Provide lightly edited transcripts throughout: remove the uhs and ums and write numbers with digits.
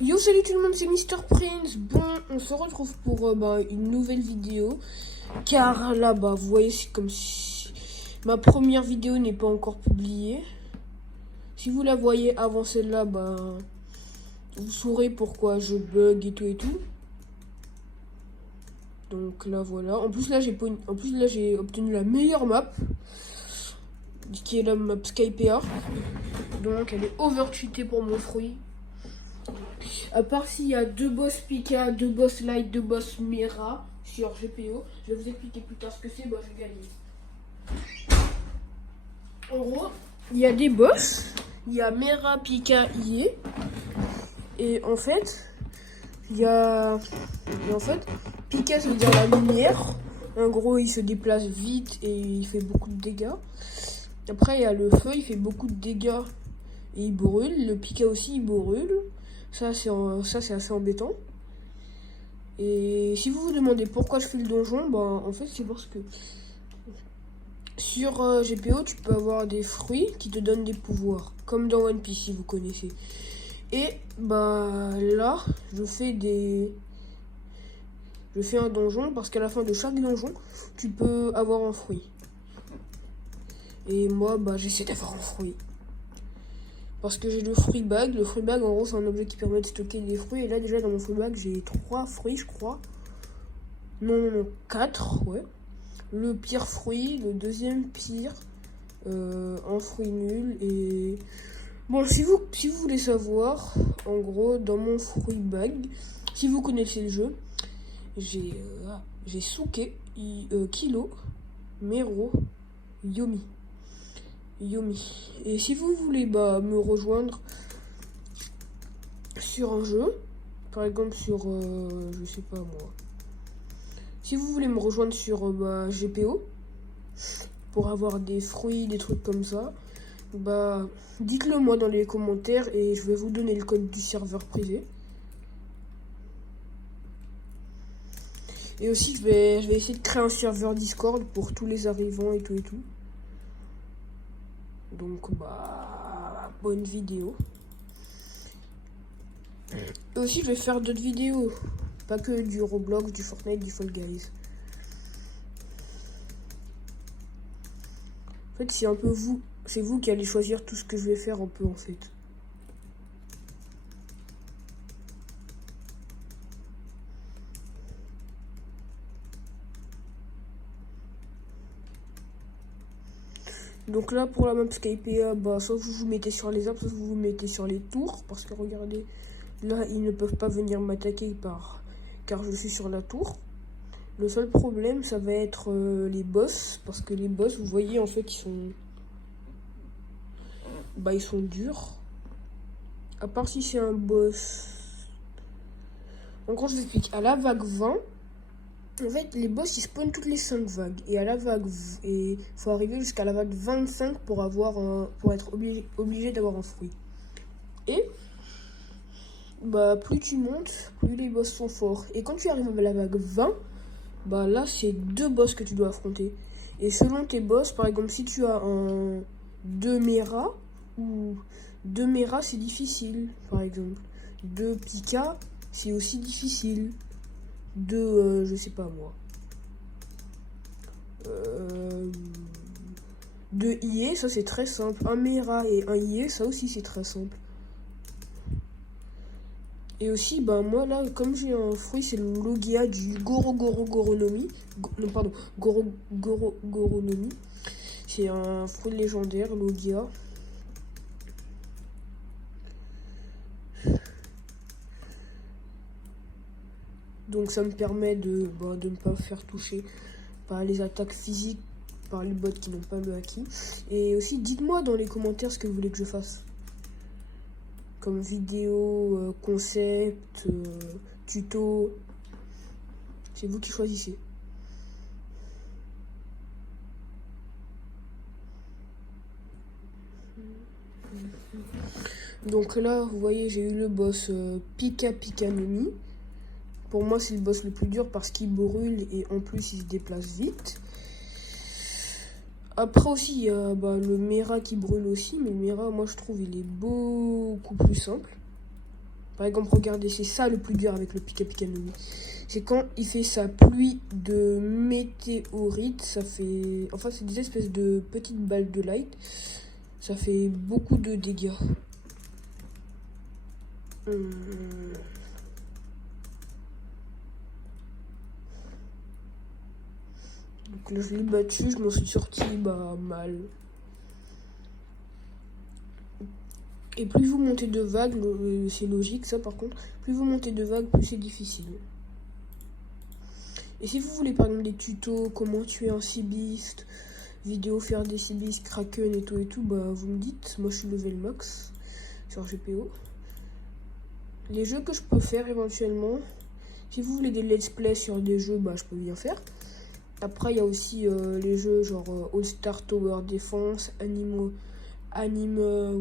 Yo, salut tout le monde, c'est Mister Prince. Bon, on se retrouve pour une nouvelle vidéo. Car là, vous voyez, c'est comme si ma première vidéo n'est pas encore publiée. Si vous la voyez avant celle-là, vous saurez pourquoi je bug et tout et tout. Donc là, voilà. En plus, là, j'ai obtenu la meilleure map, qui est la map Skypea. Donc, elle est overcheatée pour mon fruit. À part s'il y a deux boss Pika, deux boss Light, deux boss Mera sur GPO, je vais vous expliquer plus tard ce que c'est, je vais gagner. En gros, il y a des boss, il y a Mera, Pika, IE, et en fait, Pika ça veut dire la lumière. En gros, il se déplace vite et il fait beaucoup de dégâts. Après, il y a le feu, il fait beaucoup de dégâts et il brûle. Le Pika aussi, il brûle. Ça, c'est assez embêtant. Et si vous vous demandez pourquoi je fais le donjon, en fait, c'est parce que sur GPO, tu peux avoir des fruits qui te donnent des pouvoirs, comme dans One Piece, si vous connaissez. Et là, je fais un donjon parce qu'à la fin de chaque donjon, tu peux avoir un fruit. Et moi, j'essaie d'avoir un fruit. Parce que j'ai le fruit bag. Le fruit bag, en gros, c'est un objet qui permet de stocker des fruits. Et là, déjà, dans mon fruit bag, j'ai 3 fruits, je crois. Non, 4, ouais. Le pire fruit, le deuxième pire, un fruit nul. Et bon, si vous voulez savoir, en gros, dans mon fruit bag, si vous connaissez le jeu, j'ai Suke, Kilo, Mero, Yomi. Et si vous voulez me rejoindre sur un jeu, par exemple sur, je sais pas moi, si vous voulez me rejoindre sur GPO, pour avoir des fruits, des trucs comme ça, dites-le moi dans les commentaires et je vais vous donner le code du serveur privé. Et aussi, je vais essayer de créer un serveur Discord pour tous les arrivants et tout et tout. Donc, bonne vidéo. Et aussi, je vais faire d'autres vidéos. Pas que du Roblox, du Fortnite, du Fall Guys. En fait, c'est un peu vous. C'est vous qui allez choisir tout ce que je vais faire un peu, en fait. Donc là, pour la map Skypea, soit vous vous mettez sur les arbres, soit vous vous mettez sur les tours. Parce que regardez, là, ils ne peuvent pas venir m'attaquer car je suis sur la tour. Le seul problème, ça va être les boss. Parce que les boss, vous voyez, en fait, ils sont durs. À part si c'est un boss. En gros, je vous explique. À la vague 20, en fait, les boss, ils spawnent toutes les 5 vagues. Et à la vague, il faut arriver jusqu'à la vague 25 pour être obligé d'avoir un fruit. Et plus tu montes, plus les boss sont forts. Et quand tu arrives à la vague 20, là, c'est 2 boss que tu dois affronter. Et selon tes boss, par exemple, si tu as un 2 Mera, ou 2 Mera, c'est difficile, par exemple. 2 Pika, c'est aussi difficile. 2, je sais pas moi. 2 IE, ça c'est très simple. Un Mera et un IE, ça aussi c'est très simple. Et aussi, moi là, comme j'ai un fruit, c'est le Logia du Goronomi. Non, pardon, Goronomi. C'est un fruit légendaire, Logia. Donc ça me permet de ne pas faire toucher par les attaques physiques, par les bots qui n'ont pas le haki. Et aussi, dites-moi dans les commentaires ce que vous voulez que je fasse. Comme vidéo, concept, tuto. C'est vous qui choisissez. Donc là, vous voyez, j'ai eu le boss Pika Nomi. Pour moi, c'est le boss le plus dur parce qu'il brûle et en plus, il se déplace vite. Après aussi, il y a le Mera qui brûle aussi. Mais le Mera, moi, je trouve, il est beaucoup plus simple. Par exemple, regardez, c'est ça le plus dur avec le Pika Pika Numi. C'est quand il fait sa pluie de météorites, ça fait... Enfin, c'est des espèces de petites balles de light. Ça fait beaucoup de dégâts. Donc là, je l'ai battu, je m'en suis sorti mal. Et plus vous montez de vagues, c'est logique ça par contre, plus vous montez de vagues, plus c'est difficile. Et si vous voulez par exemple des tutos, comment tuer un Seabeast, vidéo faire des Seabeast, Kraken et tout, bah vous me dites, moi je suis level max sur GPO. Les jeux que je peux faire éventuellement, si vous voulez des let's play sur des jeux, bah je peux bien faire. Après il y a aussi les jeux genre All Star Tower Defense, Anime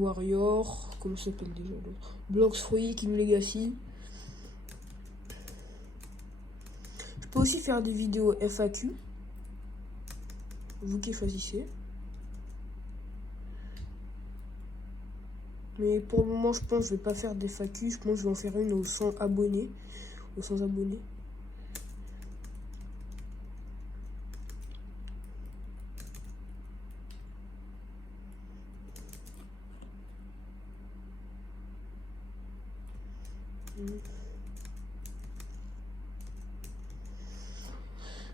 Warrior, comment ça s'appelle déjà l'autre, Blox Fruit, King Legacy. Je peux aussi faire des vidéos FAQ, vous qui choisissez. Mais pour le moment, je pense que je vais pas faire des FAQ, je pense que je vais en faire une aux 100 abonnés. Aux 100 abonnés.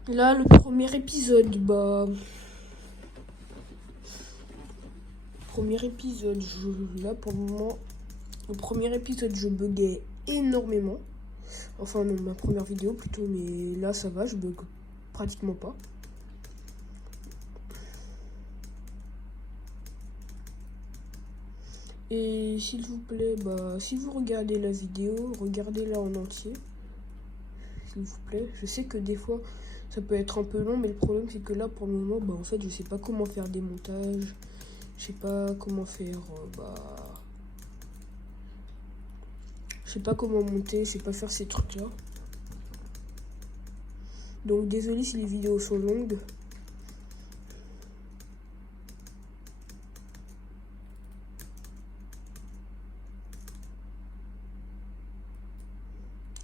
Là, le premier épisode, là pour le moment, le premier épisode, je buguais énormément. Enfin, non, ma première vidéo plutôt, mais là ça va, je bug pratiquement pas. Et s'il vous plaît, si vous regardez la vidéo, regardez-la en entier. S'il vous plaît. Je sais que des fois, ça peut être un peu long, mais le problème, c'est que là, pour le moment, en fait, je sais pas comment faire des montages. Je sais pas comment faire, je sais pas comment monter, je sais pas faire ces trucs-là. Donc, désolé si les vidéos sont longues.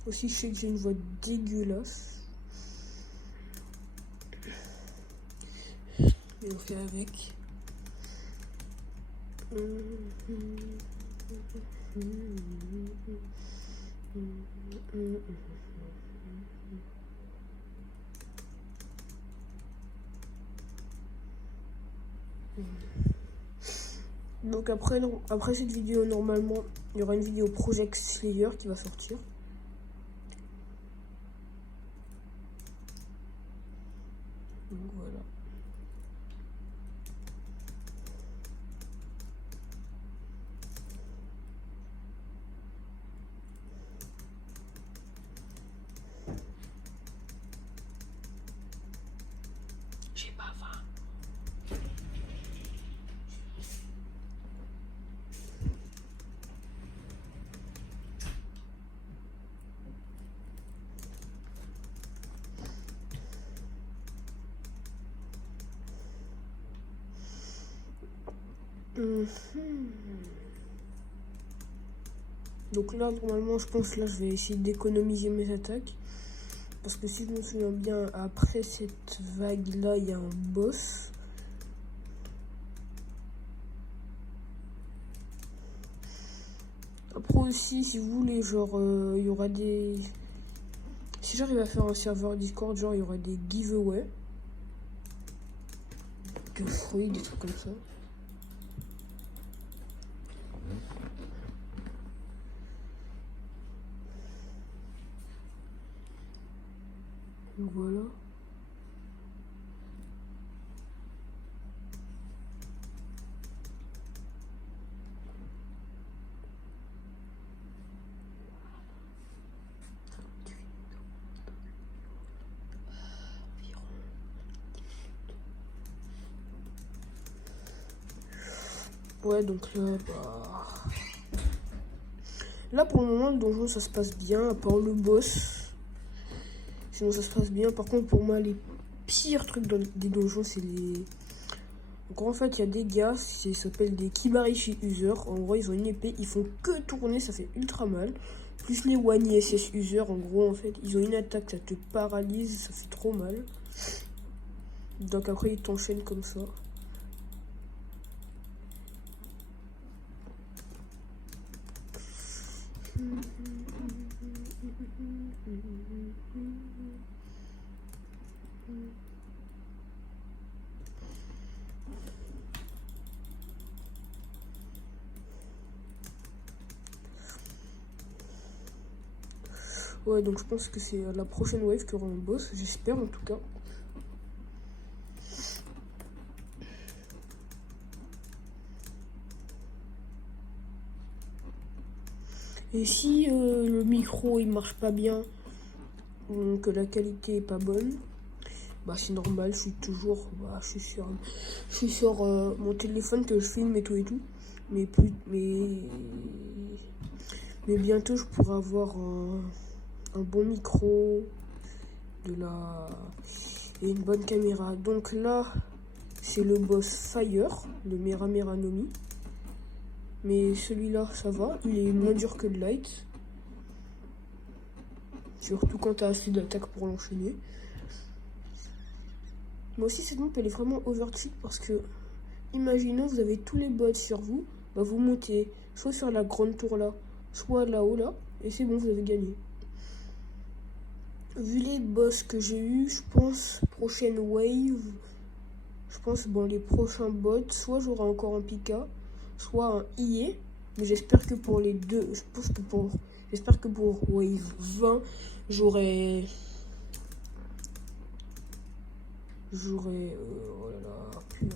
Aussi, je sais que j'ai une voix dégueulasse. Mais on fait avec. Donc après cette vidéo, normalement, il y aura une vidéo Project Slayer qui va sortir. Donc voilà. J'ai pas faim. Donc là, normalement, je pense là, je vais essayer d'économiser mes attaques. Parce que si je me souviens bien, après cette vague-là, il y a un boss. Après aussi, si vous voulez, genre, il y aura des... Si j'arrive à faire un serveur Discord, genre, il y aura des giveaways. Que fruits, des trucs comme ça. Donc voilà. Ouais, donc là, là, pour le moment, le donjon, ça se passe bien, à part le boss. Sinon, ça se passe bien. Par contre, pour moi, les pires trucs des donjons, c'est les... Donc, en fait, il y a des gars, ça s'appelle des Kimarishi User. En gros, ils ont une épée, ils font que tourner, ça fait ultra mal. Plus les One ISS User, en gros, en fait, ils ont une attaque, ça te paralyse, ça fait trop mal. Donc après, ils t'enchaînent comme ça. Ouais, donc je pense que c'est la prochaine wave qui aura un boss, j'espère en tout cas. Et si le micro il marche pas bien, que la qualité est pas bonne, bah c'est normal, je suis toujours, je suis sur mon téléphone que je filme et tout, mais bientôt je pourrai avoir un bon micro, et une bonne caméra. Donc là, c'est le boss Fire, le Mera Nomi. Mais celui-là, ça va, il est moins dur que le Light. Surtout quand t'as assez d'attaque pour l'enchaîner. Moi aussi, cette map, elle est vraiment overcheat parce que, imaginons, vous avez tous les bots sur vous, bah vous montez soit sur la grande tour là, soit là-haut là, et c'est bon, vous avez gagné. Vu les boss que j'ai eu, je pense, prochaine wave, je pense, bon, les prochains bots, soit j'aurai encore un Pika, soit un IE, mais j'espère que pour les deux, j'espère que pour wave 20, j'aurai, oh là là, purée.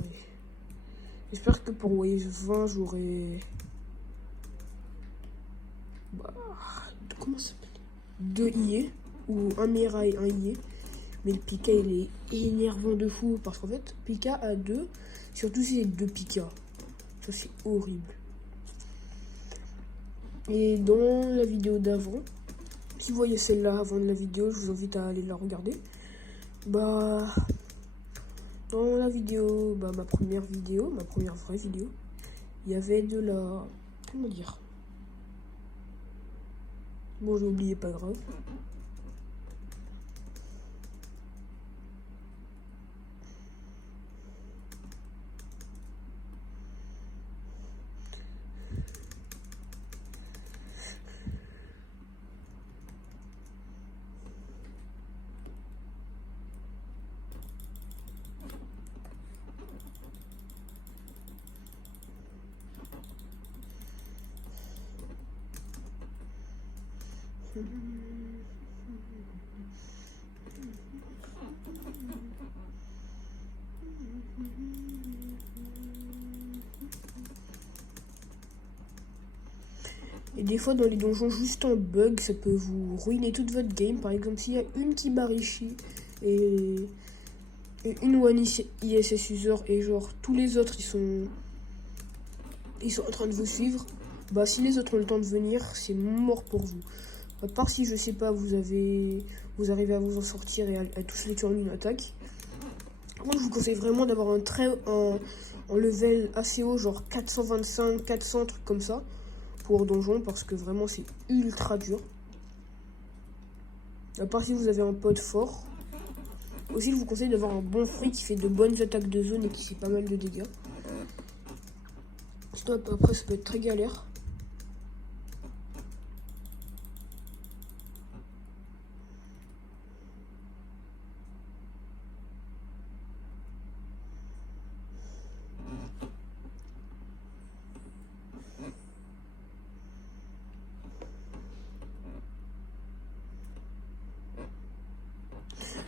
J'espère que pour wave 20, j'aurai, comment ça s'appelle, 2 IE, ou un Mera et un IE. Mais le Pika, il est énervant de fou. Parce qu'en fait, Pika a 2. Surtout si c'est 2 Pika. Ça, c'est horrible. Et dans la vidéo d'avant, si vous voyez celle-là avant de la vidéo, je vous invite à aller la regarder. Bah, dans la vidéo, ma première vraie vidéo, il y avait de la... Comment dire? Bon, j'ai oublié, pas grave. Et des fois dans les donjons, juste un bug, ça peut vous ruiner toute votre game. Par exemple, s'il y a une Kibarishi et une One ISS User et genre tous les autres ils sont en train de vous suivre, bah si les autres ont le temps de venir, c'est mort pour vous. À part si je sais pas, vous arrivez à vous en sortir et à tous les tuer en une attaque. Moi je vous conseille vraiment d'avoir un level assez haut, genre 425, 400, trucs comme ça, pour donjon, parce que vraiment c'est ultra dur. À part si vous avez un pote fort. Aussi je vous conseille d'avoir un bon fruit qui fait de bonnes attaques de zone et qui fait pas mal de dégâts. Sinon après ça peut être très galère.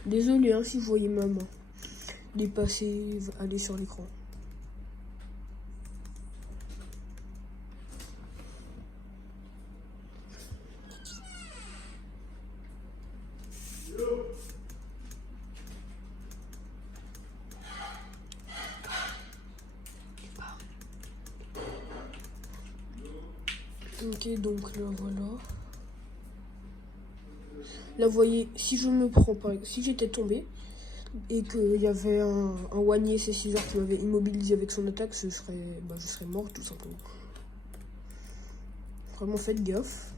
Désolé si vous voyez ma main dépasser, aller sur l'écran. Ok, donc là voilà. Là vous voyez, si je me prends pas, si j'étais tombé et qu'il y avait un One ISS User qui m'avait immobilisé avec son attaque, je serais mort tout simplement. Vraiment faites gaffe.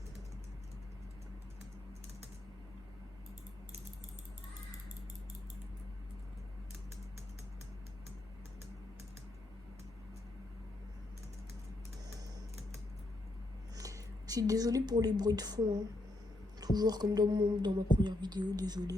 suis désolé pour les bruits de fond, hein. Toujours comme dans ma première vidéo, désolé.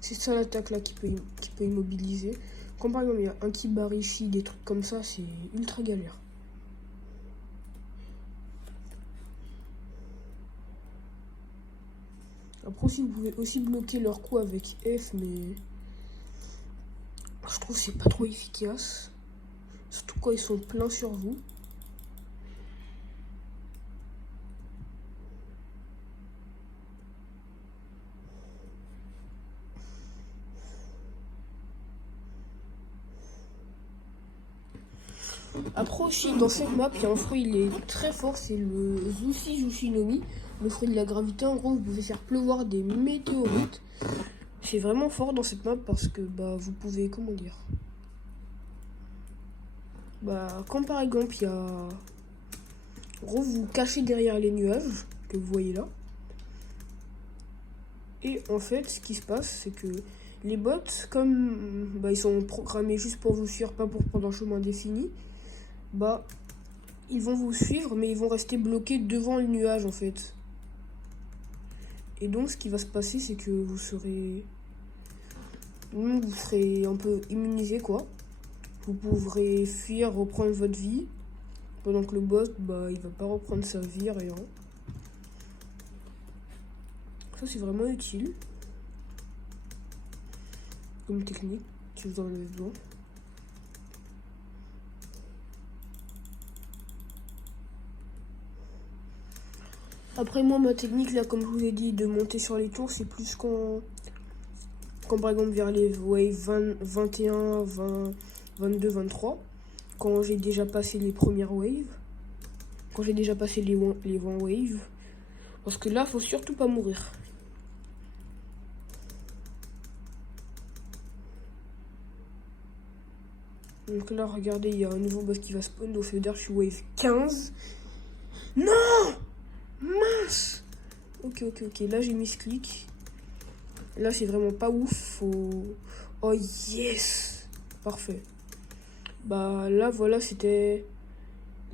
C'est ça l'attaque là qui peut immobiliser. Comme par exemple il y a un qui barifie, des trucs comme ça, c'est ultra galère. Après aussi vous pouvez aussi bloquer leur coup avec F, mais je trouve que c'est pas trop efficace. Surtout quand ils sont pleins sur vous. Après aussi, dans cette map, il y a un fruit, il est très fort, c'est le Zushi-Jushi-no-Mi, le fruit de la gravité. En gros, vous pouvez faire pleuvoir des météorites. C'est vraiment fort dans cette map parce que bah vous pouvez, comment dire, bah comme par exemple, il y a, en gros, vous vous cachez derrière les nuages que vous voyez là. Et en fait, ce qui se passe, c'est que les bots, comme bah, ils sont programmés juste pour vous suivre, pas pour prendre un chemin défini, bah ils vont vous suivre, mais ils vont rester bloqués devant le nuage en fait. Et donc ce qui va se passer, c'est que vous serez un peu immunisé quoi. Vous pourrez fuir, reprendre votre vie, pendant que le boss, bah il va pas reprendre sa vie, rien. Ça c'est vraiment utile comme technique, si vous en avez besoin. Après moi ma technique là, comme je vous ai dit, de monter sur les tours, c'est plus quand par exemple vers les waves 21, 20, 22, 23, quand j'ai déjà passé les premières waves, quand j'ai déjà passé les 20 waves, parce que là faut surtout pas mourir. Donc là regardez, il y a un nouveau boss qui va spawn, donc ça veut dire que je suis wave 15. Non! Mince! Ok, là j'ai mis ce clic. Là c'est vraiment pas ouf. Oh yes! Parfait. Bah là voilà, c'était...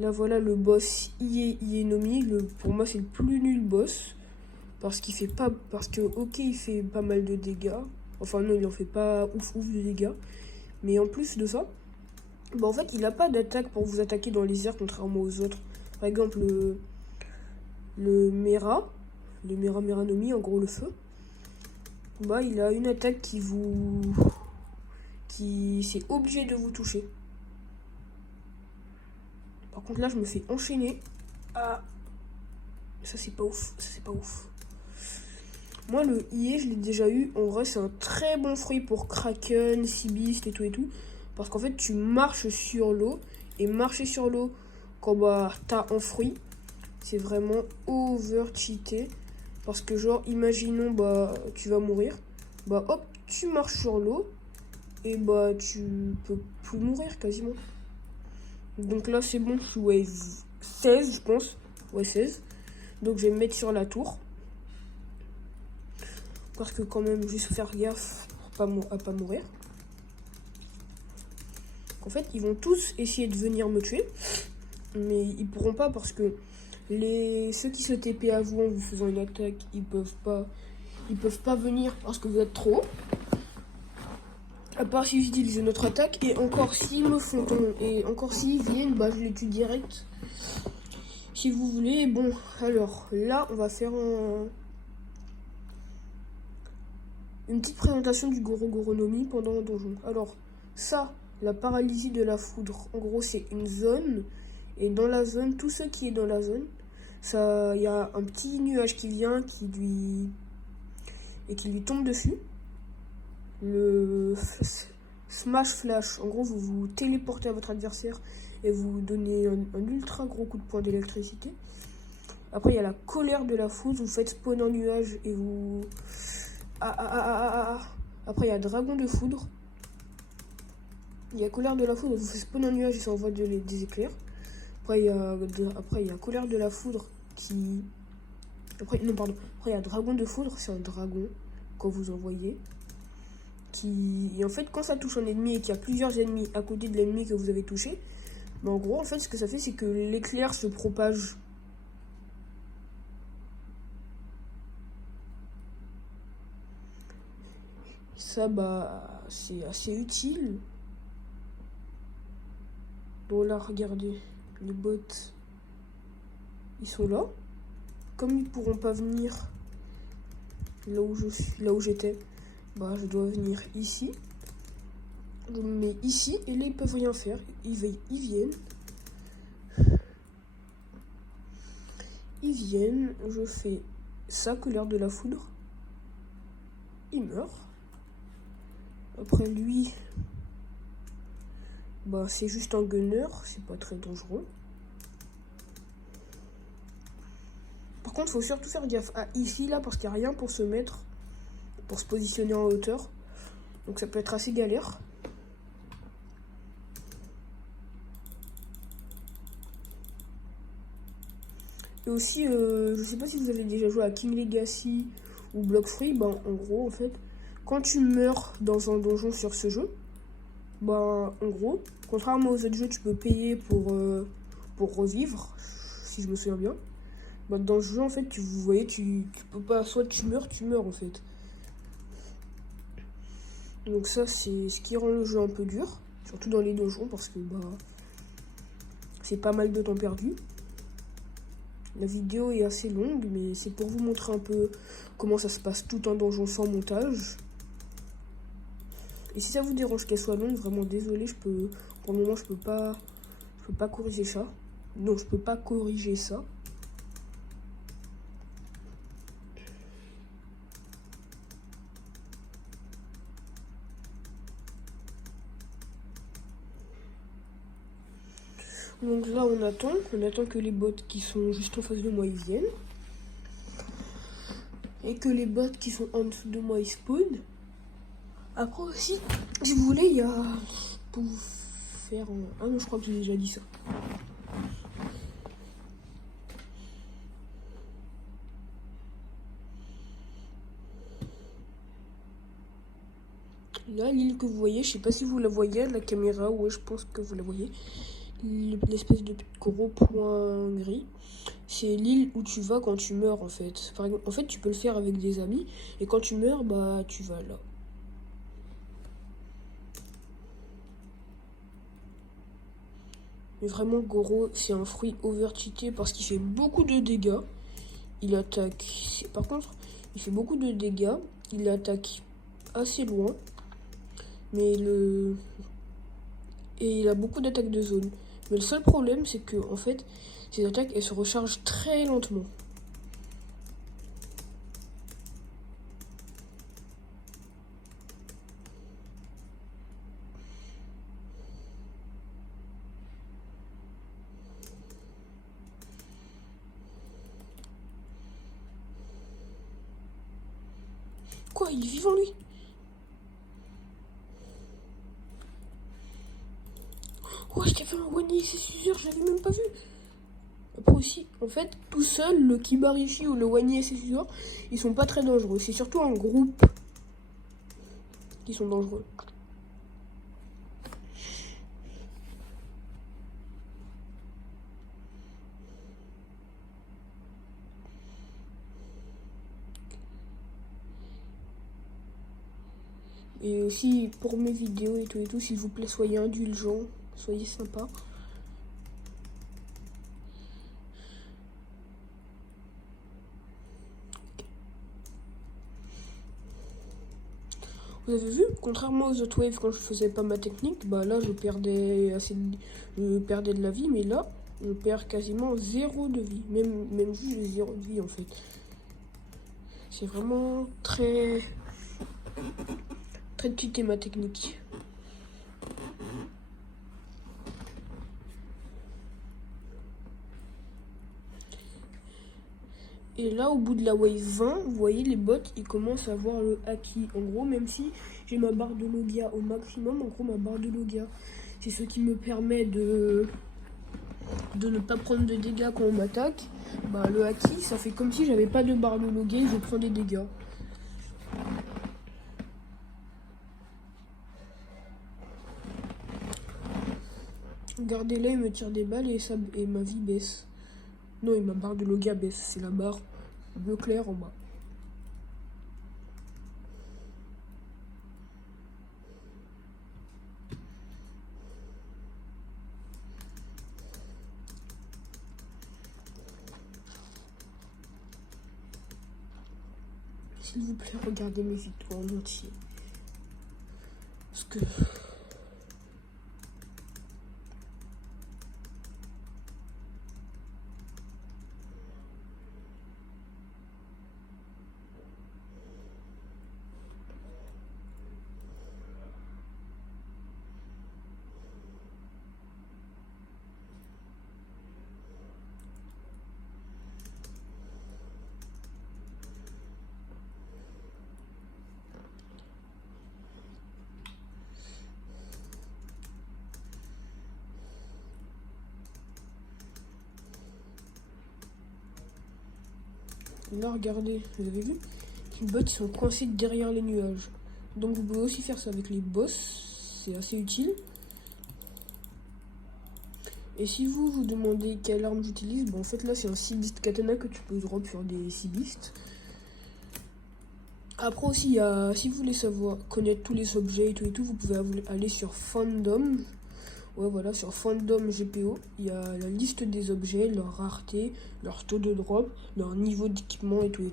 Là voilà le boss Ienomi. Pour moi c'est le plus nul boss. Parce qu'il fait pas... Parce que ok il fait pas mal de dégâts. Enfin non, il en fait pas ouf de dégâts. Mais en plus de ça, bah en fait il a pas d'attaque pour vous attaquer dans les airs contrairement aux autres. Par exemple le Meranomi, en gros le feu, bah il a une attaque c'est obligé de vous toucher. Par contre là je me fais enchaîner. Ah, ça c'est pas ouf, Moi le IE je l'ai déjà eu. En vrai c'est un très bon fruit pour Kraken, Seabeast et tout. Parce qu'en fait tu marches sur l'eau. Et marcher sur l'eau quand bah t'as un fruit, c'est vraiment over cheaté. Parce que genre imaginons bah tu vas mourir, bah hop tu marches sur l'eau et bah tu peux plus mourir quasiment. Donc là c'est bon, je suis wave 16 je pense. Ouais 16. Donc je vais me mettre sur la tour. Parce que quand même juste faire gaffe à pas mourir. En fait ils vont tous essayer de venir me tuer. Mais ils pourront pas parce que ceux qui se TP à vous en vous faisant une attaque, ils peuvent pas venir parce que vous êtes trop haut. À part si j'utilise une autre attaque, et encore s'ils me font et encore s'ils viennent, bah je les tue direct. Si vous voulez, bon, alors là on va faire une petite présentation du Gorogoronomi pendant le donjon. Alors ça, la paralysie de la foudre, en gros c'est une zone. Et dans la zone, tout ce qui est dans la zone, il y a un petit nuage qui vient, qui lui tombe dessus. Le smash flash, en gros, vous vous téléportez à votre adversaire et vous donnez un ultra gros coup de poing d'électricité. Après, il y a la colère de la foudre. Vous faites spawn un nuage et vous... Après, il y a dragon de foudre. Il y a colère de la foudre. Vous faites spawn un nuage et ça envoie des éclairs. Après, il y a colère de la foudre qui... Après, non, pardon. Après, il y a dragon de foudre. C'est un dragon quand vous envoyez. Et en fait, quand ça touche un ennemi et qu'il y a plusieurs ennemis à côté de l'ennemi que vous avez touché, en gros, en fait, ce que ça fait, c'est que l'éclair se propage. Ça, c'est assez utile. Bon, là, regardez, les bots, ils sont là. Comme ils pourront pas venir là où j'étais, je dois venir ici. Je me mets ici et là, ils peuvent rien faire. Ils viennent. Ils viennent, je fais ça, colère de la foudre. Il meurt. Après lui, c'est juste un gunner, c'est pas très dangereux. Par contre, faut surtout faire gaffe à ici là parce qu'il n'y a rien pour se mettre, pour se positionner en hauteur. Donc ça peut être assez galère. Et aussi, je sais pas si vous avez déjà joué à King Legacy ou Block Free, en gros, en fait, quand tu meurs dans un donjon sur ce jeu, en gros, contrairement aux autres jeux, tu peux payer pour revivre, si je me souviens bien. Dans ce jeu, en fait, vous voyez, tu peux pas, soit tu meurs en fait. Donc ça, c'est ce qui rend le jeu un peu dur, surtout dans les donjons, parce que c'est pas mal de temps perdu. La vidéo est assez longue, mais c'est pour vous montrer un peu comment ça se passe tout un donjon sans montage. Et si ça vous dérange qu'elle soit longue, vraiment désolé, pour le moment je peux pas corriger ça. Non, je peux pas corriger ça. Donc là on attend que les bots qui sont juste en face de moi ils viennent. Et que les bots qui sont en dessous de moi ils spawnent. Après aussi, si vous voulez, il y a... Pour faire... Ah non, je crois que j'ai déjà dit ça. Là, l'île que vous voyez, je sais pas si vous la voyez, la caméra, ouais, je pense que vous la voyez. L'espèce de gros point gris. C'est l'île où tu vas quand tu meurs, en fait. Par exemple, en fait, tu peux le faire avec des amis. Et quand tu meurs, tu vas là. Mais vraiment, Goro, c'est un fruit overcheaté parce qu'il fait beaucoup de dégâts. Il attaque... Par contre, il fait beaucoup de dégâts. Il attaque assez loin. Mais Et il a beaucoup d'attaques de zone. Mais le seul problème, c'est que, en fait, ces attaques, elles se rechargent très lentement. Quoi, il est vivant, lui? Oh, je t'ai fait un Wani, c'est sûr, je l'avais même pas vu. Après aussi, en fait, tout seul, le Kibarishi ou le Wani et ses suiveurs, ils sont pas très dangereux. C'est surtout en groupe qui sont dangereux. Et aussi, pour mes vidéos et tout, s'il vous plaît, soyez indulgents, soyez sympas. Vous avez vu, contrairement aux autres waves, quand je faisais pas ma technique, là je perdais de la vie, mais là je perds quasiment 0 de vie, même juste 0 de vie en fait. C'est vraiment très cheaté ma technique. Et là, au bout de la wave 20, vous voyez, les bots, ils commencent à avoir le haki. En gros, même si j'ai ma barre de Logia au maximum, en gros, ma barre de Logia, c'est ce qui me permet de ne pas prendre de dégâts quand on m'attaque. Bah, le haki, ça fait comme si j'avais pas de barre de Logia et je prends des dégâts. Regardez là, il me tire des balles et ma vie baisse. Non, et ma barre de Logia baisse, c'est la barre bleu clair en bas. S'il vous plaît, regardez mes vidéos en entier. Parce que... Là, regardez, vous avez vu? Les bots sont coincés derrière les nuages. Donc vous pouvez aussi faire ça avec les boss, c'est assez utile. Et si vous vous demandez quelle arme j'utilise, en fait là c'est un 6 beast katana que tu peux drop sur des 6 beasts. Après aussi, si vous voulez savoir, connaître tous les objets et tout, vous pouvez aller sur Fandom. Ouais, voilà, sur Fandom GPO, il y a la liste des objets, leur rareté, leur taux de drop, leur niveau d'équipement et tout.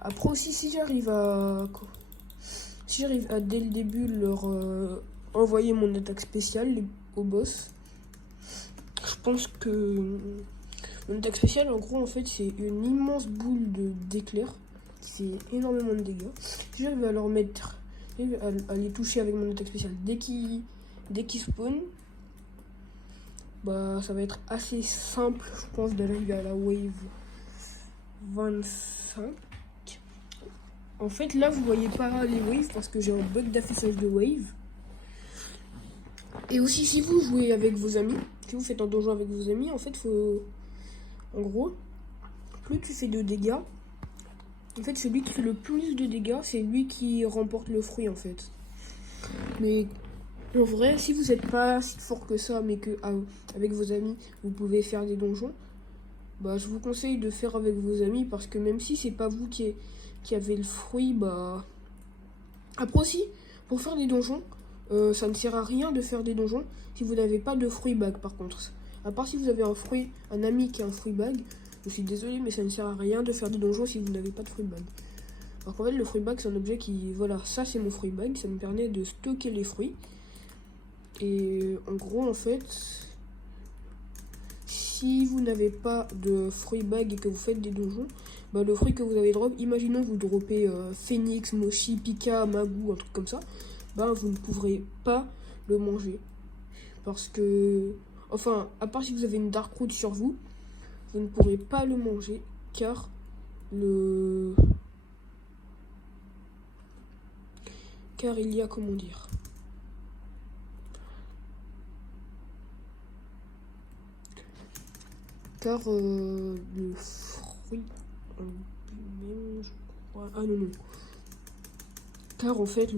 Après aussi, si j'arrive à dès le début leur envoyer mon attaque spéciale au boss, je pense que mon attaque spéciale, en gros, en fait, c'est une immense boule d'éclairs qui fait énormément de dégâts. Si j'arrive à leur mettre, à les toucher avec mon attaque spéciale dès qu'ils spawn, bah ça va être assez simple, je pense, d'arriver à la wave 25. En fait, là, vous voyez pas les waves parce que j'ai un bug d'affichage de wave. Et aussi, si vous jouez avec vos amis, si vous faites un donjon avec vos amis, en fait, en gros, plus tu fais de dégâts, en fait, celui qui fait le plus de dégâts, c'est lui qui remporte le fruit, en fait. Mais en vrai, si vous n'êtes pas si fort que ça, mais que avec vos amis, vous pouvez faire des donjons, bah, je vous conseille de faire avec vos amis parce que même si c'est pas vous qui avez le fruit, bah... Après aussi, pour faire des donjons, ça ne sert à rien de faire des donjons si vous n'avez pas de fruit bag par contre. À part si vous avez un ami qui a un fruit bag, je suis désolé mais ça ne sert à rien de faire des donjons si vous n'avez pas de fruit bag. Alors qu'en fait le fruit bag c'est un objet qui, voilà, ça c'est mon fruit bag, ça me permet de stocker les fruits. Et en gros en fait, si vous n'avez pas de fruit bag et que vous faites des donjons, bah le fruit que vous avez drop, imaginons vous dropez Phoenix, Moshi, Pika, Magou, un truc comme ça, bah vous ne pourrez pas le manger. Parce que, enfin, à part si vous avez une Dark Root sur vous, vous ne pourrez pas le manger car il y a, comment dire, car le fruit en lui-même, je crois, ah non, car en fait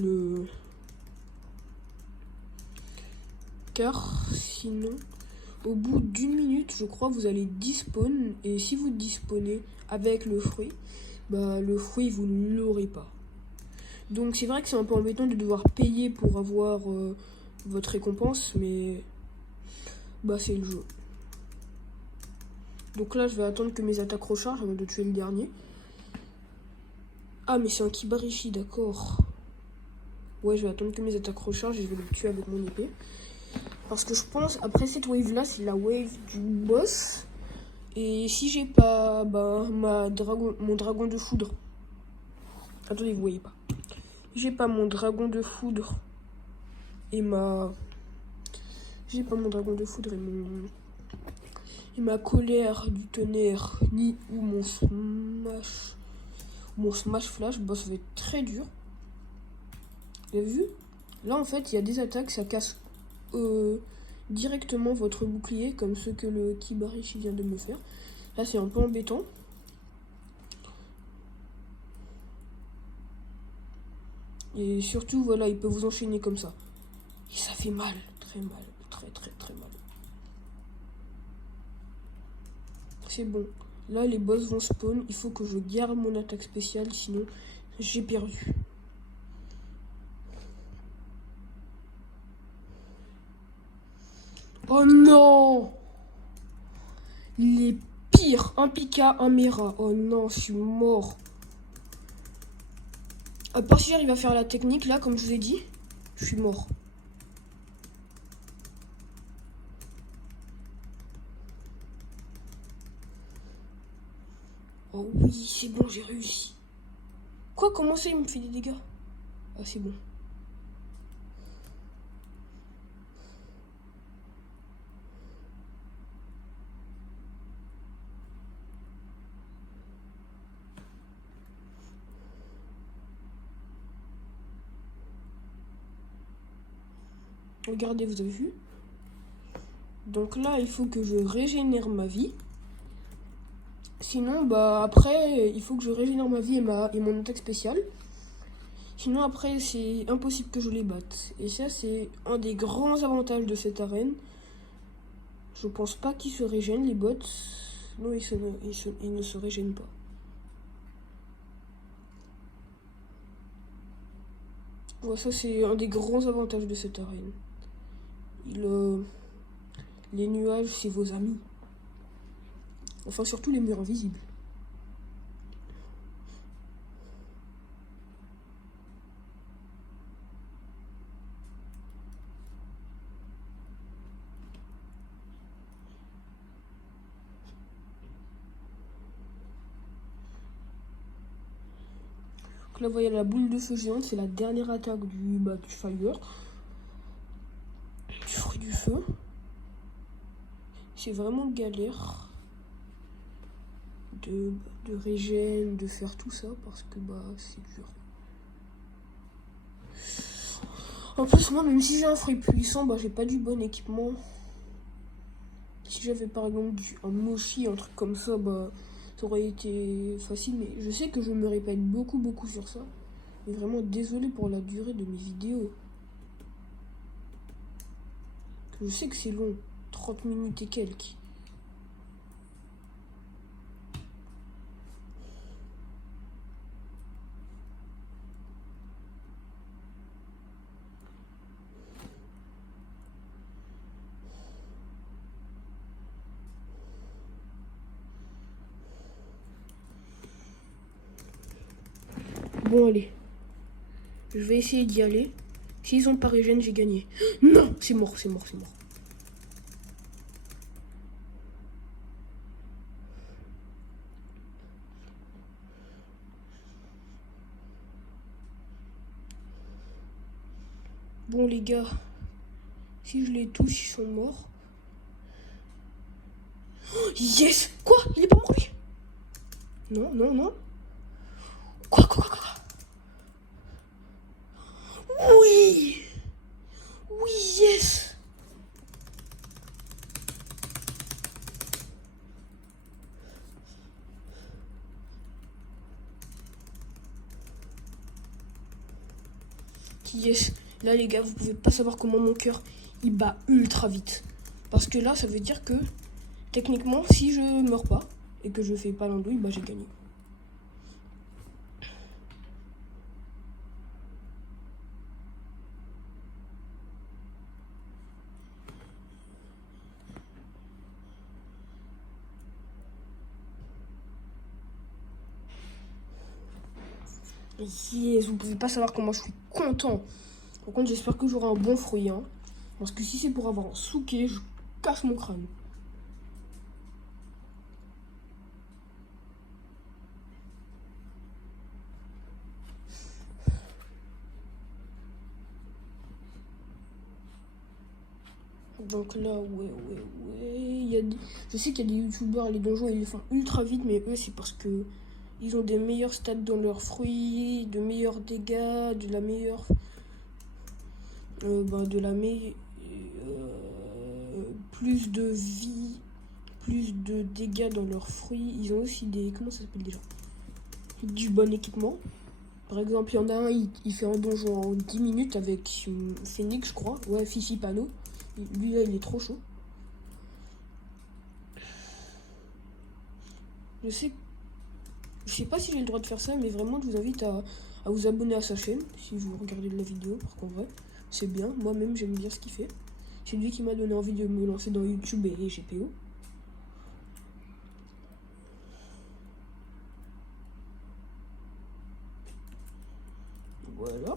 car sinon au bout d'une minute je crois vous allez despawn, et si vous despawnez avec le fruit, bah le fruit vous ne l'aurez pas. Donc c'est vrai que c'est un peu embêtant de devoir payer pour avoir votre récompense, mais bah c'est le jeu. Donc là je vais attendre que mes attaques rechargent avant de tuer le dernier. Ah mais c'est un Kibarishi, d'accord. Ouais, je vais attendre que mes attaques rechargent et je vais le tuer avec mon épée. Parce que je pense, après cette wave là, c'est la wave du boss. Et si j'ai pas mon dragon de foudre. Attendez, vous voyez pas. J'ai pas mon dragon de foudre et J'ai pas mon dragon de foudre et ma colère du tonnerre, ou mon smash flash, bah ça va être très dur. Vous avez vu? Là en fait il y a des attaques, ça casse directement votre bouclier, comme ce que le Kibarishi vient de me faire. Là c'est un peu embêtant. Et surtout voilà, il peut vous enchaîner comme ça. Et ça fait mal, très mal, très mal. C'est bon. Là les boss vont spawn, il faut que je garde mon attaque spéciale, sinon j'ai perdu. Oh non! Les pires, un Pika, un Mera. Oh non, je suis mort. À part si j'arrive à faire la technique là, comme je vous ai dit, je suis mort. Oh oui, c'est bon, j'ai réussi. Quoi, comment ça, il me fait des dégâts? Ah, c'est bon. Regardez, vous avez vu? Donc là, il faut que je régénère ma vie. Sinon, bah après, il faut que je régénère ma vie et mon attaque spéciale. Sinon, après, c'est impossible que je les batte. Et ça, c'est un des grands avantages de cette arène. Je pense pas qu'ils se régènent, les bots. Non, ils ne se régènent pas. Ouais, ça, c'est un des grands avantages de cette arène. Les nuages, c'est vos amis. Enfin, surtout les murs invisibles. Donc là, vous voyez la boule de feu géante, c'est la dernière attaque du Fire. Du fruit du feu. C'est vraiment galère de régène, de faire tout ça, parce que c'est dur. En plus, moi, même si j'ai un fruit puissant, j'ai pas du bon équipement. Si j'avais par exemple un Moshi, un truc comme ça, ça aurait été facile. Mais je sais que je me répète beaucoup sur ça. Mais vraiment désolé pour la durée de mes vidéos. Je sais que c'est long, 30 minutes et quelques. Bon, allez. Je vais essayer d'y aller. S'ils ont pas régène, j'ai gagné. Non, c'est mort. Bon, les gars. Si je les touche, ils sont morts. Oh, yes! Quoi? Il est pas mort, lui? Non. Quoi? Oui, yes. Yes. Là, les gars, vous pouvez pas savoir comment mon cœur, il bat ultra vite. Parce que là, ça veut dire que, techniquement, si je meurs pas et que je fais pas l'andouille, j'ai gagné. Yes, vous pouvez pas savoir comment je suis content. Par contre, j'espère que j'aurai un bon fruit. Parce que si c'est pour avoir un souquet, je casse mon crâne. Donc là, ouais. Je sais qu'il y a des youtubeurs, les donjons, ils les font ultra vite, mais eux, c'est parce que ils ont des meilleurs stats dans leurs fruits, de meilleurs dégâts, de la meilleure... plus de vie, plus de dégâts dans leurs fruits. Ils ont aussi des... Comment ça s'appelle déjà? Du bon équipement. Par exemple, il y en a un, il fait un donjon en 10 minutes avec une Phoenix, je crois. Ouais, Fifi Pano. Lui, là, il est trop chaud. Je sais pas si j'ai le droit de faire ça, mais vraiment, je vous invite à vous abonner à sa chaîne, si vous regardez de la vidéo, parce qu'en vrai, c'est bien. Moi-même, j'aime bien ce qu'il fait. C'est lui qui m'a donné envie de me lancer dans YouTube et GPO. Voilà.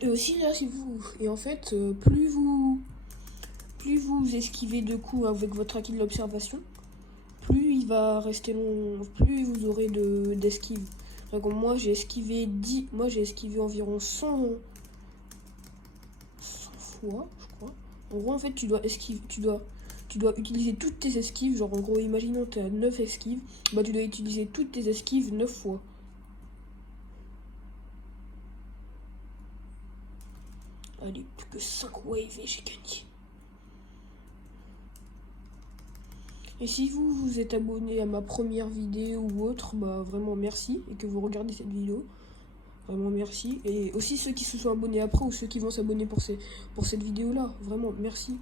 Et aussi là, et en fait, plus vous esquivez de coups avec votre acquis de l'observation, plus il va rester long, plus vous aurez d'esquive. Donc moi j'ai esquivé environ 100 fois, je crois. En gros, en fait, tu dois utiliser toutes tes esquives. Genre, en gros, imaginons que tu as 9 esquives. Bah, tu dois utiliser toutes tes esquives 9 fois. Allez, plus que 5 waves et j'ai gagné. Et si vous êtes abonné à ma première vidéo ou autre, bah vraiment merci. Et que vous regardez cette vidéo, vraiment merci. Et aussi ceux qui se sont abonnés après ou ceux qui vont s'abonner pour cette vidéo là, vraiment merci.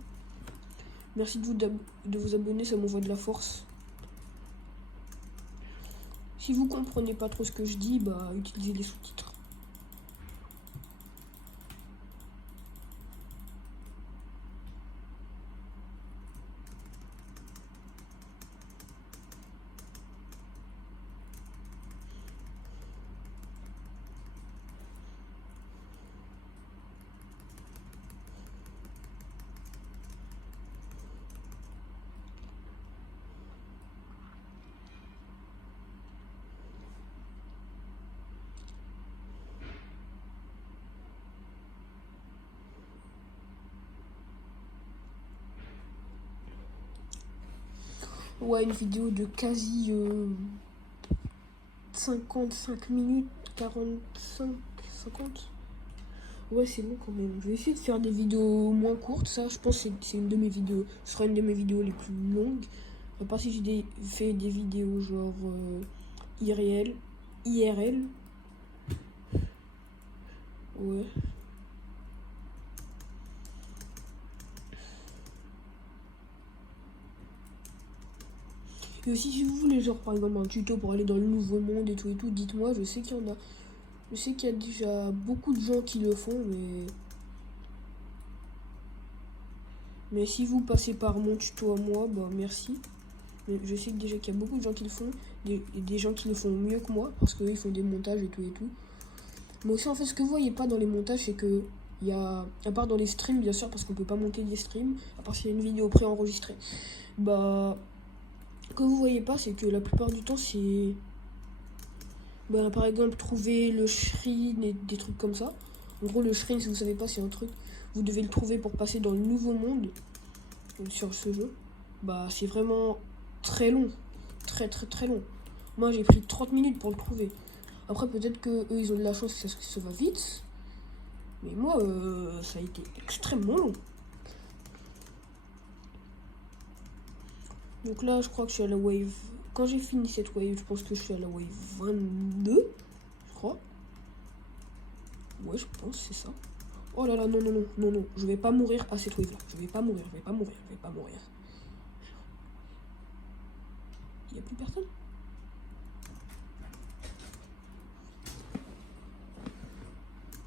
Merci de vous abonner, ça m'envoie de la force. Si vous comprenez pas trop ce que je dis, bah utilisez les sous-titres. Ouais, une vidéo de quasi 55 minutes, 45, 50. Ouais, c'est bon quand même. Je vais essayer de faire des vidéos moins courtes. Ça, je pense que c'est une de mes vidéos. Ce sera une de mes vidéos les plus longues. À part si j'ai fait des vidéos genre IRL. Ouais. Et aussi, si vous voulez, genre par exemple un tuto pour aller dans le nouveau monde et tout, dites-moi. Je sais qu'il y en a. Je sais qu'il y a déjà beaucoup de gens qui le font, mais si vous passez par mon tuto à moi, bah merci. Mais je sais que déjà qu'il y a beaucoup de gens qui le font, des gens qui le font mieux que moi, parce qu'eux ils font des montages et tout. Mais aussi en fait, ce que vous voyez pas dans les montages, c'est que à part dans les streams bien sûr, parce qu'on peut pas monter des streams, à part s'il y a une vidéo préenregistrée, bah ce que vous voyez pas, c'est que la plupart du temps c'est par exemple trouver le shrine et des trucs comme ça. En gros le shrine, si vous savez pas, c'est un truc, vous devez le trouver pour passer dans le nouveau monde sur ce jeu. Bah c'est vraiment très long, très long. Moi j'ai pris 30 minutes pour le trouver. Après peut-être que eux ils ont de la chance que ça va vite, mais moi ça a été extrêmement long. Donc là je crois que je suis à la wave. Quand j'ai fini cette wave, je pense que je suis à la wave 22, je crois. Ouais, je pense c'est ça. Oh là là, non, je vais pas mourir à cette wave là. Je vais pas mourir. Il y a plus personne.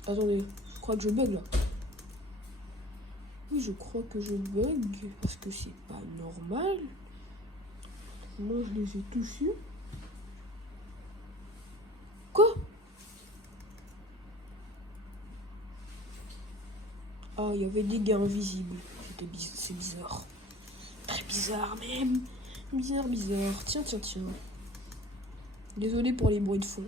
Attendez, je crois que je bug là. Oui, je crois que je bug parce que c'est pas normal. Moi, je les ai tous eus. Quoi? Ah, il y avait des gars invisibles. C'est bizarre. Très bizarre même. Bizarre. Tiens. Désolé pour les bruits de fond.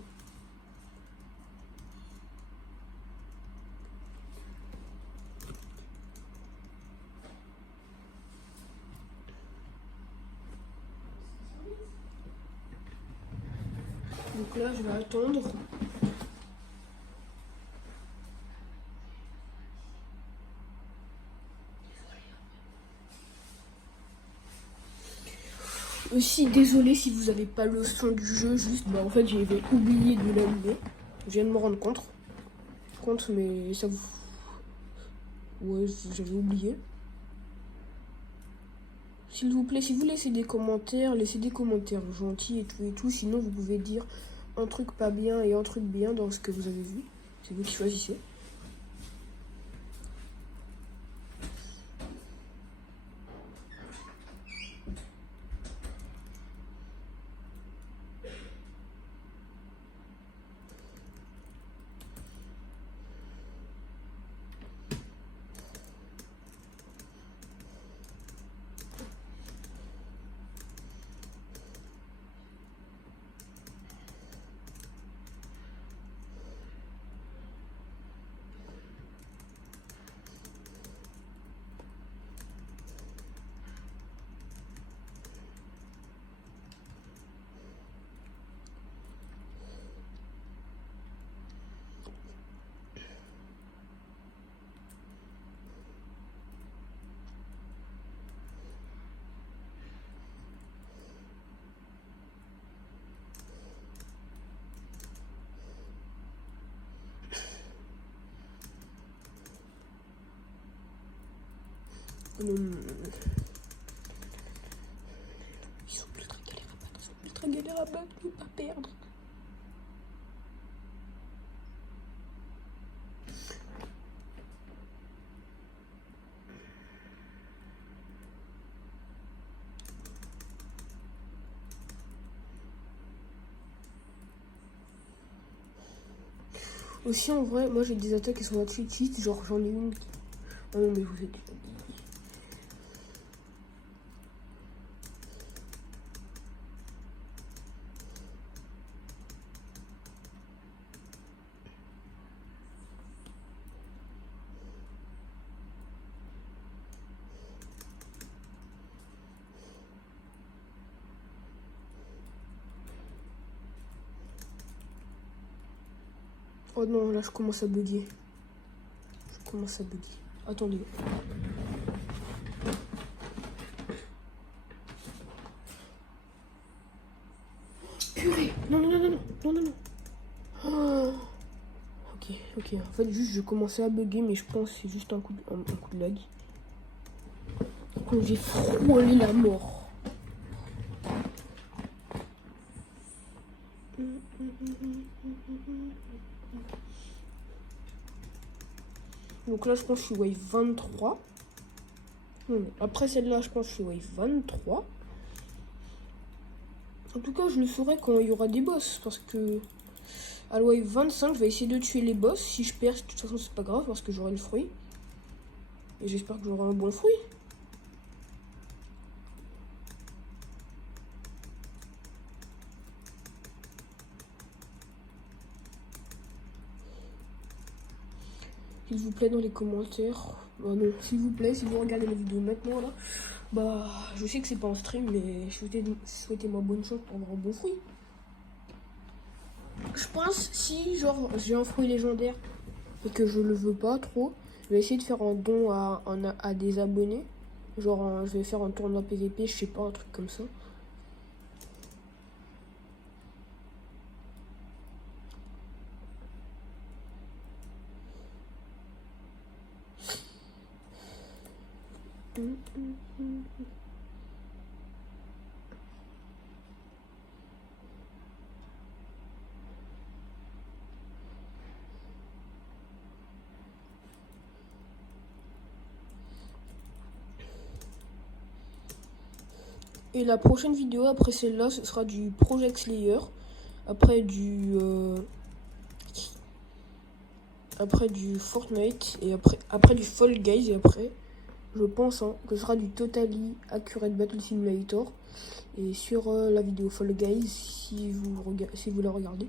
là, je vais attendre. Aussi, désolé si vous n'avez pas le son du jeu, juste, en fait, j'avais oublié de l'allumer. Je viens de me rendre compte, mais ça vous... Ouais, j'avais oublié. S'il vous plaît, si vous laissez des commentaires gentils et tout. Sinon, vous pouvez dire un truc pas bien et un truc bien dans ce que vous avez vu. C'est vous qui choisissez. Ils sont ultra galères à battre, ne pas perdre. Aussi, en vrai, moi j'ai des attaques qui sont assez cheat, genre j'en ai une qui... Oh non, mais vous êtes... Oh non, là je commence à bugger. Attendez. Purée. Non. Oh. Ok. En fait, juste je commençais à bugger, mais je pense que c'est juste un coup de lag. Quand j'ai frôlé la mort. Donc là, je pense que je suis wave 23. Non, après celle-là, je pense que je suis wave 23. En tout cas, je le saurai quand il y aura des boss. Parce que à la wave 25, je vais essayer de tuer les boss. Si je perds, de toute façon, c'est pas grave parce que j'aurai le fruit. Et j'espère que j'aurai un bon fruit. S'il vous plaît, dans les commentaires. Bah non, s'il vous plaît, si vous regardez la vidéo maintenant là, bah je sais que c'est pas en stream, mais souhaitez-moi bonne chance pour avoir un bon fruit. Je pense si genre j'ai un fruit légendaire et que je le veux pas trop, je vais essayer de faire un don à des abonnés. Genre je vais faire un tournoi PVP, je sais pas, un truc comme ça. Et la prochaine vidéo après celle-là, ce sera du Project Slayer, après du Fortnite et après du Fall Guys et après je pense que ce sera du Totally Accurate Battle Simulator. Et sur la vidéo Fall Guys, si vous la regardez,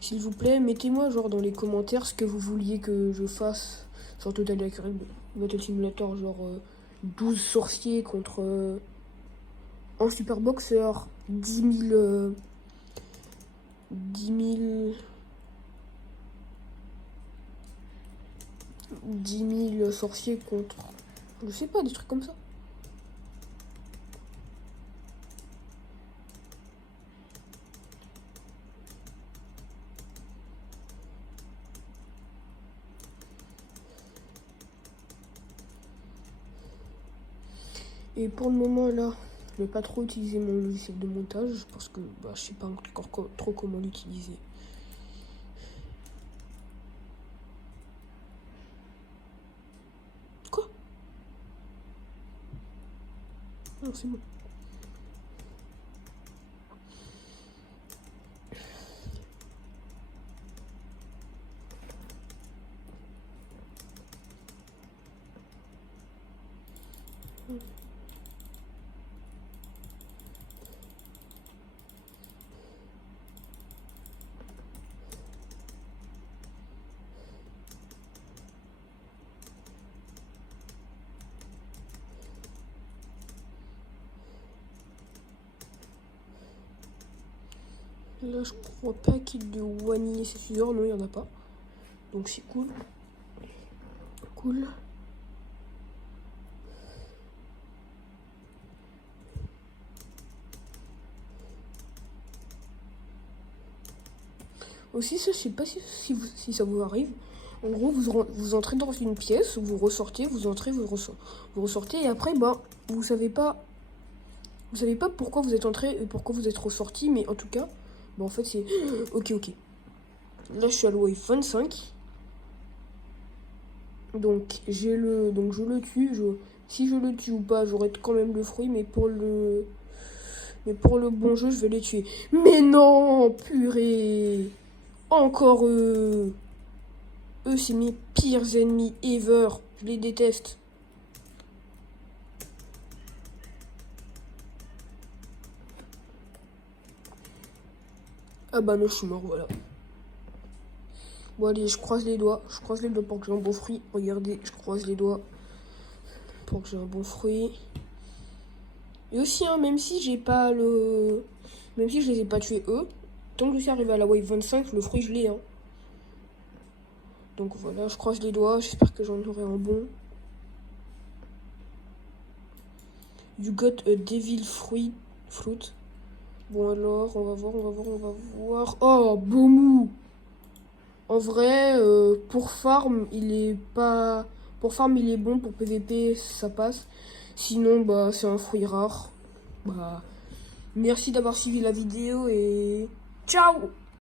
s'il vous plaît, mettez-moi genre dans les commentaires ce que vous vouliez que je fasse sur Totally Accurate Battle Simulator, genre 12 sorciers contre un super boxeur, 10 000 10 000 sorciers contre... Je sais pas, des trucs comme ça. Et pour le moment là, je vais pas trop utiliser mon logiciel de montage parce que je sais pas encore trop comment l'utiliser. Quoi? Non, c'est bon. Là, je crois pas qu'il y ait de Wani et ses suiveurs. Non, il y en a pas. Donc, c'est cool. Cool. Aussi, ça, je sais pas si ça vous arrive. En gros, vous entrez dans une pièce, vous ressortez, vous entrez, vous ressortez, et après, vous savez pas pourquoi vous êtes entré et pourquoi vous êtes ressorti, mais en tout cas, en fait, c'est ok. Là, je suis à la wave 25. Donc, je le tue. Si je le tue ou pas, j'aurai quand même le fruit, mais pour le bon jeu, je vais les tuer. Mais non, purée! Encore eux! Eux, c'est mes pires ennemis ever. Je les déteste. Ah bah non, je suis mort, voilà. Bon allez, je croise les doigts. Je croise les doigts pour que j'ai un bon fruit. Regardez, je croise les doigts pour que j'ai un bon fruit. Et aussi, même si j'ai pas le... Même si je les ai pas tués eux, tant que je suis arrivé à la wave 25, le fruit je l'ai. Donc voilà, je croise les doigts. J'espère que j'en aurai un bon. You got a devil fruit. Bon alors, on va voir. Oh, Boumou! En vrai, pour farm, il est pas... Pour farm, il est bon. Pour PVP, ça passe. Sinon, c'est un fruit rare. Merci d'avoir suivi la vidéo et... Ciao!